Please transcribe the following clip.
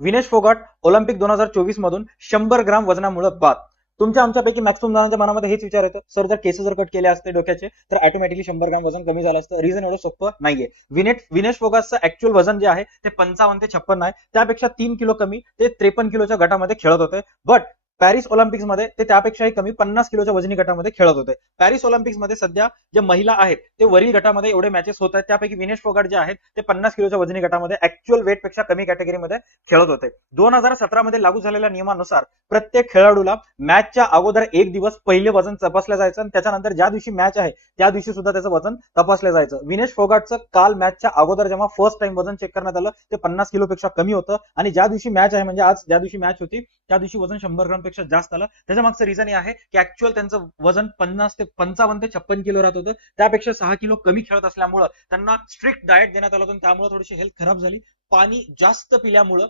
Vinesh Phogat Olympic 2024 मधून 100 ग्राम वजनामुळे बाद. तुमच्या आमच्यापैकी मॅक्सिमम जणांच्या मनामध्ये हेच विचार येतो, सर जर केस जर कट केले असते डोक्याचे तर ऑटोमॅटिकली 100 ग्राम वजन कमी झालं असतं. रिझन एवढं सोपं नाहीये. विनेश फोगाटचं ऍक्च्युअल वजन जे आहे ते 55 ते 56 आहे. त्यापेक्षा 3 किलो कमी ते 53 किलोच्या गटामध्ये खेळत होते. बट पॅरिस ऑलिम्पिक्स मध्ये ते त्यापेक्षाही कमी 50 किलोच्या वजनी गटामध्ये खेळत होते. पॅरिस ऑलिम्पिक्स मध्ये सध्या जे महिला आहेत ते वरील गटामध्ये एवढे मॅचेस होत आहेत, त्यापैकी विनेश फोगाट जे आहेत ते 50 किलोच्या वजनी गटामध्ये ऍक्च्युअल वेट पेक्षा कमी कॅटेगरीमध्ये खेळत होते. 2017 मध्ये लागू झालेल्या नियमानुसार प्रत्येक खेळाडूला मॅचच्या अगोदर एक दिवस पहिले वजन तपासलं जायचं आणि त्याच्यानंतर ज्या दिवशी मॅच आहे त्या दिवशी सुद्धा त्याचं वजन तपासलं जायचं. विनेश फोगाटचं काल मॅचच्या अगोदर जेव्हा फर्स्ट टाइम वजन चेक करण्यात आलं ते 50 किलोपेक्षा कमी होतं आणि ज्या दिवशी मॅच आहे म्हणजे आज ज्या दिवशी मॅच होती त्या दिवशी वजन 100 ग्राम पेक्षा जास्त आलं. त्याच्या मागचं रिझन हे आहे की ऍक्च्युअल त्यांचं वजन 50 ते 55 ते 56 किलो राहत होतं, त्यापेक्षा 6 किलो कमी खेळत असल्यामुळं त्यांना स्ट्रिक्ट डाएट देण्यात आलं होतं, त्यामुळे थोडीशी हेल्थ खराब झाली. पाणी जास्त पिल्यामुळं